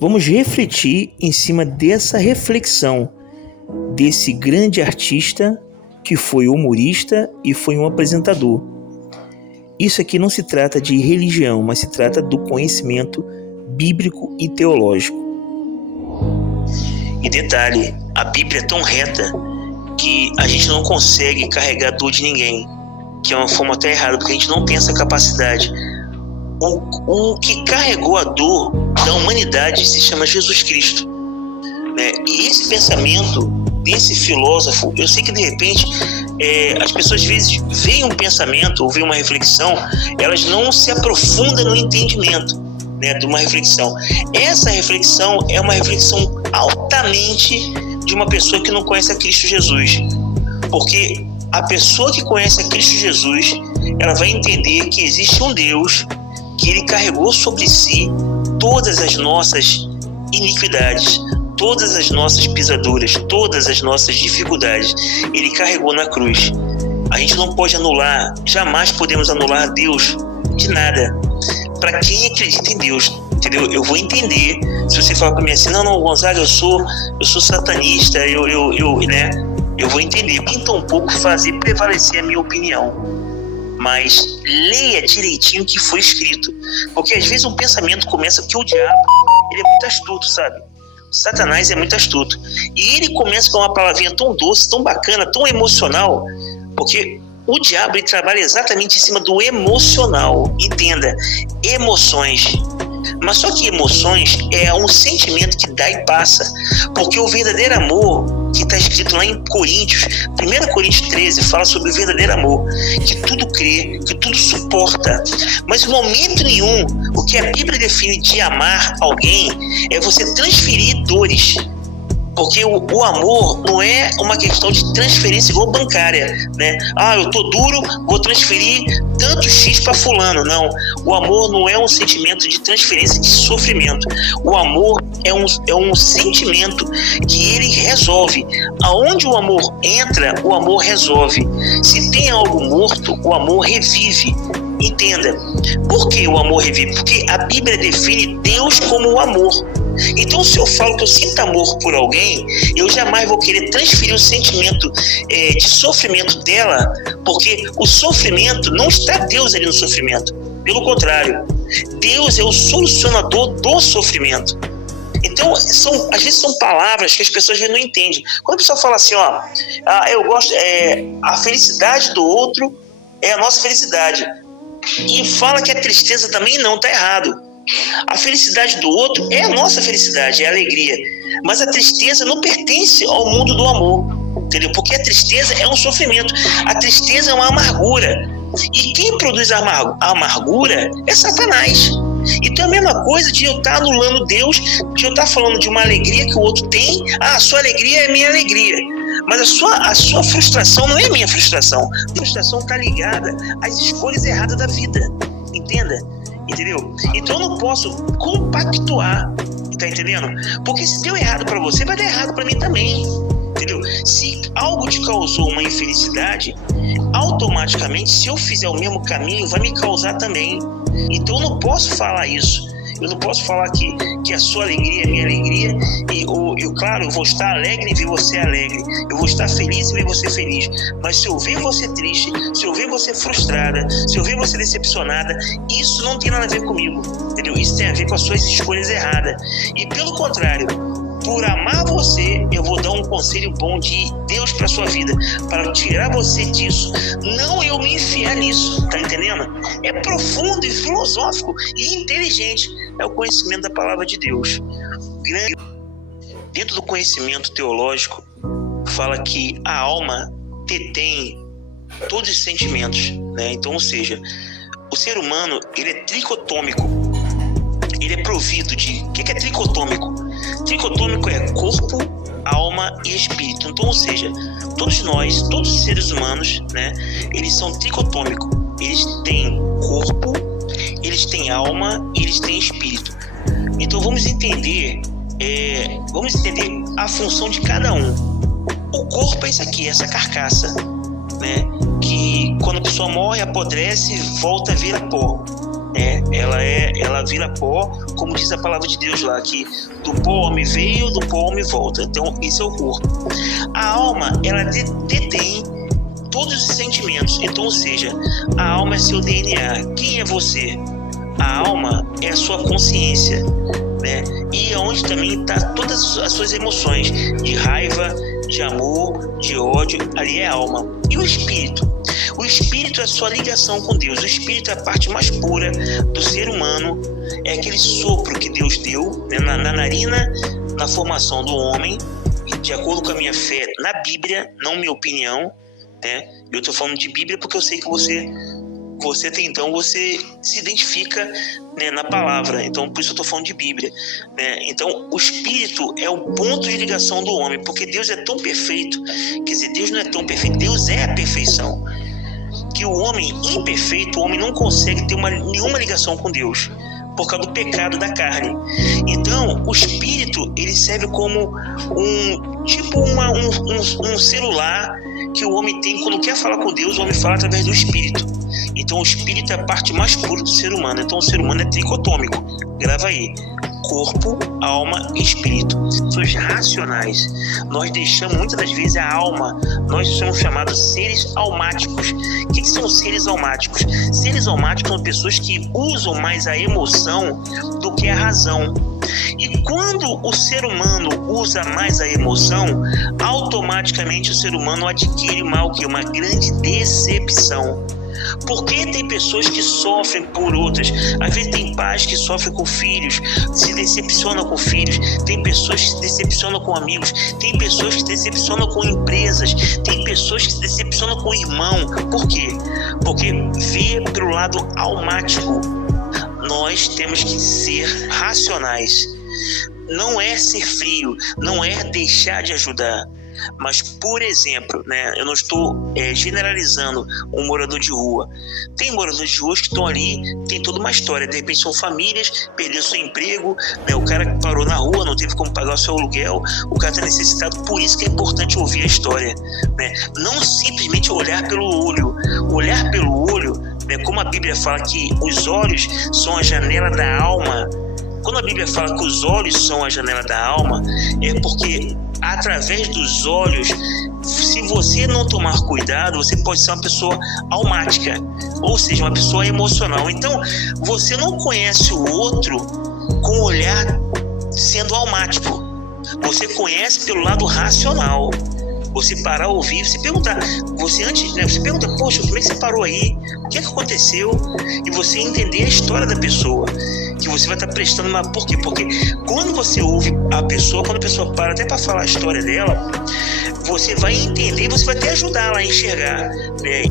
Vamos refletir em cima dessa reflexão desse grande artista que foi humorista e foi um apresentador. Isso aqui não se trata de religião, mas se trata do conhecimento bíblico e teológico. E detalhe, a Bíblia é tão reta que a gente não consegue carregar a dor de ninguém, que é uma forma até errada, porque a gente não tem essa capacidade. O que carregou a dor da humanidade se chama Jesus Cristo, né? E esse pensamento desse filósofo, eu sei que de repente as pessoas às vezes veem um pensamento ou veem uma reflexão, elas não se aprofundam no entendimento, né, de uma reflexão. Essa reflexão é uma reflexão altamente de uma pessoa que não conhece a Cristo Jesus, porque a pessoa que conhece a Cristo Jesus, ela vai entender que existe um Deus que ele carregou sobre si todas as nossas iniquidades, todas as nossas pisaduras, todas as nossas dificuldades. Ele carregou na cruz. A gente não pode anular, jamais podemos anular Deus de nada. Para quem acredita em Deus, entendeu? Eu vou entender se você falar para mim assim, não, Gonzaga, eu sou satanista, né? Eu vou entender, nem tão pouco fazer prevalecer a minha opinião. Mas leia direitinho o que foi escrito. Porque às vezes um pensamento começa, porque o diabo, ele é muito astuto, sabe? Satanás é muito astuto. E ele começa com uma palavrinha tão doce, tão bacana, tão emocional, porque o diabo, ele trabalha exatamente em cima do emocional. Entenda, emoções. Mas só que emoções é um sentimento que dá e passa. Porque o verdadeiro amor, que está escrito lá em Coríntios, 1 Coríntios 13, fala sobre o verdadeiro amor, que tudo crê, que tudo suporta. Mas em momento nenhum, o que a Bíblia define de amar alguém é você transferir dores. Porque o amor não é uma questão de transferência igual bancária, né? Eu tô duro, vou transferir tanto X para fulano. Não, o amor não é um sentimento de transferência de sofrimento. O amor é um sentimento que ele resolve. Aonde o amor entra, o amor resolve. Se tem algo morto, o amor revive. Entenda. Por que o amor revive? Porque a Bíblia define Deus como o amor. Então, se eu falo que eu sinto amor por alguém, eu jamais vou querer transferir o sentimento de sofrimento dela, porque o sofrimento, não está Deus ali no sofrimento. Pelo contrário, Deus é o solucionador do sofrimento. Então, às vezes são palavras que as pessoas não entendem. Quando a pessoa fala assim, eu gosto, a felicidade do outro é a nossa felicidade. E fala que a tristeza também não, está errado. A felicidade do outro é a nossa felicidade, é a alegria. Mas a tristeza não pertence ao mundo do amor, entendeu? Porque a tristeza é um sofrimento, a tristeza é uma amargura. E quem produz a amargura é Satanás. Então é a mesma coisa de eu estar anulando Deus, de eu estar falando de uma alegria que o outro tem. A sua alegria é minha alegria. Mas a sua frustração não é minha frustração. A frustração está ligada às escolhas erradas da vida. Entenda? Entendeu? Então eu não posso compactuar, tá entendendo? Porque se deu errado pra você, vai dar errado pra mim também, entendeu? Se algo te causou uma infelicidade, automaticamente, se eu fizer o mesmo caminho, vai me causar também. Então eu não posso falar isso. Eu não posso falar que a sua alegria é minha alegria claro, eu vou estar alegre em ver você alegre. Eu vou estar feliz em ver você feliz. Mas se eu ver você triste, se eu ver você frustrada, se eu ver você decepcionada, isso não tem nada a ver comigo, entendeu? Isso tem a ver com as suas escolhas erradas. E pelo contrário, por amar você, eu vou dar um conselho bom de Deus para sua vida, para tirar você disso. Não eu me enfiar nisso, tá entendendo? É profundo e filosófico e inteligente. É o conhecimento da palavra de Deus. Dentro do conhecimento teológico, fala que a alma detém todos os sentimentos, né? Então, ou seja, o ser humano, ele é tricotômico. Ele é provido de... O que é tricotômico? Tricotômico é corpo, alma e espírito. Então, ou seja, todos nós, todos os seres humanos, né, eles são tricotômicos. Eles têm corpo, eles têm alma e eles têm espírito. Então, vamos entender a função de cada um. O corpo é isso aqui, essa carcaça, né, que quando a pessoa morre, apodrece, volta a virar pó. Ela vira pó, como diz a palavra de Deus lá, que do pó o homem veio, do pó o homem volta. Então, esse é o corpo. A alma, ela detém todos os sentimentos. Então, ou seja, a alma é seu DNA. Quem é você? A alma é a sua consciência, né? E é onde também está todas as suas emoções, de raiva, de amor, de ódio, ali é a alma. E o espírito? O espírito é a sua ligação com Deus. O espírito é a parte mais pura do ser humano, é aquele sopro que Deus deu, né, na narina, na formação do homem, de acordo com a minha fé na Bíblia, não minha opinião, né? Eu estou falando de Bíblia porque eu sei que você se identifica, né, na palavra. Então, por isso eu estou falando de Bíblia, né? Então, o espírito é o ponto de ligação do homem, porque Deus é tão perfeito. Quer dizer, Deus não é tão perfeito, Deus é a perfeição. Que o homem imperfeito, o homem não consegue ter nenhuma ligação com Deus, por causa do pecado da carne. Então, o espírito, ele serve como um celular que o homem tem. Quando quer falar com Deus, o homem fala através do espírito. Então, o espírito é a parte mais pura do ser humano. Então, o ser humano é tricotômico. Grava aí: corpo, alma e espírito. Somos racionais. Nós deixamos muitas das vezes a alma. Nós somos chamados seres almáticos. O que são seres almáticos? Seres almáticos são pessoas que usam mais a emoção do que a razão. E quando o ser humano usa mais a emoção, automaticamente o ser humano adquire uma grande decepção. Porque tem pessoas que sofrem por outras. Às vezes tem pais que sofrem com filhos, se decepcionam com filhos. Tem pessoas que se decepcionam com amigos. Tem pessoas que se decepcionam com empresas. Tem pessoas que se decepcionam com o irmão. Por quê? Porque vê pelo lado almático. Nós temos que ser racionais. Não é ser frio, não é deixar de ajudar. Mas, por exemplo, né, eu não estou generalizando um morador de rua. Tem moradores de rua que estão ali, tem toda uma história. De repente são famílias, perdeu seu emprego, né, o cara parou na rua, não teve como pagar o seu aluguel, o cara está necessitado. Por isso que é importante ouvir a história, né? Não simplesmente olhar pelo olho. Olhar pelo olho, né, como a Bíblia fala que os olhos são a janela da alma. Quando a Bíblia fala que os olhos são a janela da alma, é porque através dos olhos, se você não tomar cuidado, você pode ser uma pessoa almática, ou seja, uma pessoa emocional. Então, você não conhece o outro com o olhar sendo almático. Você conhece pelo lado racional. Você parar, ouvir, você perguntar, você pergunta, poxa, como é que você parou aí? O que é que aconteceu? E você entender a história da pessoa, que você vai estar prestando uma... Por quê? Porque quando você ouve a pessoa, quando a pessoa para até para falar a história dela, você vai entender e você vai até ajudar ela a enxergar, né?